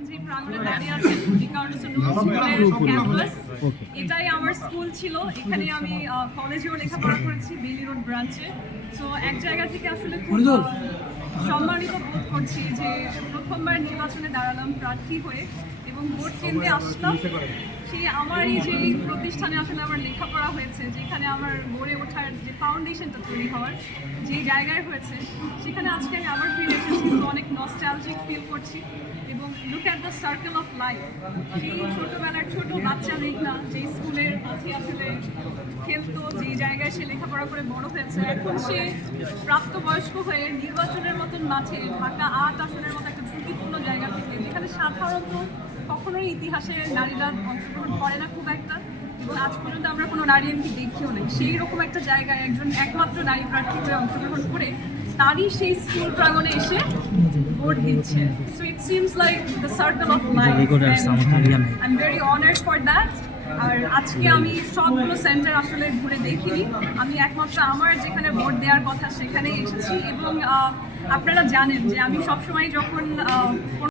এখন যে প্রাঙ্গণে দাঁড়িয়ে আছি রিকার্ডোসো নুন স্কুলের ক্যাম্পাস, এটাই আমার স্কুল ছিল। এখানে আমি কলেজেও লেখাপড়া করেছি, বেলি রোড ব্রাঞ্চে। তো এক জায়গা থেকে আসলে খুব সম্মানিত বোধ করছি যে প্রথমবার নির্বাচনে দাঁড়ালাম প্রার্থী হয়ে এবং ভোট কেন্দ্রে আসলাম। সেই আমার এই যে প্রতিষ্ঠানে আসলে আমার লেখাপড়া হয়েছে, যেখানে আমার গড়ে ওঠার যে ফাউন্ডেশনটা তৈরি হওয়ার যে জায়গায় হয়েছে, সেখানে আজকে আমি আবার ফিরে এসেছি। তো অনেক নস্টালজিক ফিল করছি এবং look at the circle of life. সেই ছোটোবেলার ছোটো বাচ্চা মেঘনা যেই স্কুলের পথে আসলে খেলতো, যেই জায়গায় সে লেখাপড়া করে বড় হয়েছে, এখন সে প্রাপ্তবয়স্ক হয়ে নির্বাচনের মতন মাঠে ঢাকা ৮ আসনের মতো একটা ঝুঁকিপূর্ণ জায়গা থেকে, যেখানে সাধারণত কখনোই ইতিহাসে নারীরা অংশগ্রহণ করে না খুব একটা, এবং আজ পর্যন্ত আমরা কোনো নারী এমপি দেখিও নেই। সেই রকম একটা জায়গায় একজন একমাত্র নারী প্রার্থী হয়ে অংশগ্রহণ করে তারই সেই স্কুল প্রাঙ্গণে এসে ভোট দিচ্ছে। So it seems like the circle of life. I am very honoured for that. আর আজকে আমি সবগুলো সেন্টার আসলে ঘুরে দেখিনি, আমি একমাত্র আমার যেখানে ভোট দেওয়ার কথা সেখানে এসেছি। এবং আপনারা জানেন যে আমি সবসময় যখন